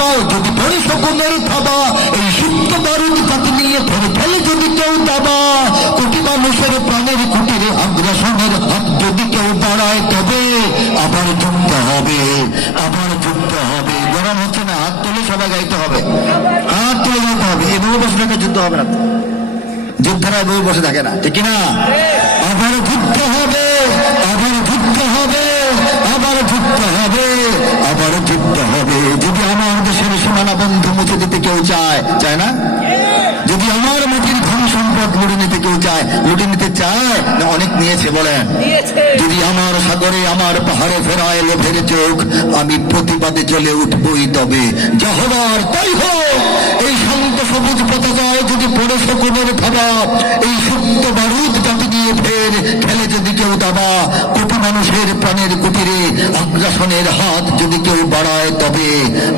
গায় যদি পড়ে শকুনের থাবা, এই সুপ্ত বারুদ জাতি নিয়ে ধরে ফেলে যদি কেউ দাবা, কোটি মানুষের প্রাণের কুটিরে আগ্রাসনের হাত যদি কেউ বাড়ায়, তবে আবার যুদ্ধ হবে, আবার যুদ্ধ হবে। গরম হচ্ছে না? হাত তুলে সবাই গাইতে হবে, হাত তুলে গাইতে হবে। এভাবে বসে থাকা যুদ্ধ হবে না, যুদ্ধরা এভাবে বসে থাকে না, ঠিক না? আবার যুদ্ধ হবে, আবার যুদ্ধ হবে, আবার যুদ্ধ হবে, আবার যুদ্ধ হবে। যদি আমার দেশের সীমানা বন্ধ মুছে দিতে কেউ চায়, চায় না? যদি আমার মাটির ধন সম্পদ লুটে নিতে কেউ চায়, লুটে নিতে চায় না অনেক নিয়েছে বলেন? যদি আমার সাগরে আমার পাহাড়ে ফেরায় লোভের চোখ, আমি প্রতিবাদে চলে উঠবই, তবে যা হবার তাই হোক। এই শান্ত সবুজ পতাকায় যদি পড়ে শকুনের থাবা, এই সুপ্ত বারুদ জাতি নিয়ে ফের খেলে যদি কেউ দাবা, কোটি মানুষের প্রাণের কুটিরে আগ্রাসনের হাত যদি কেউ বাড়ায়, তবে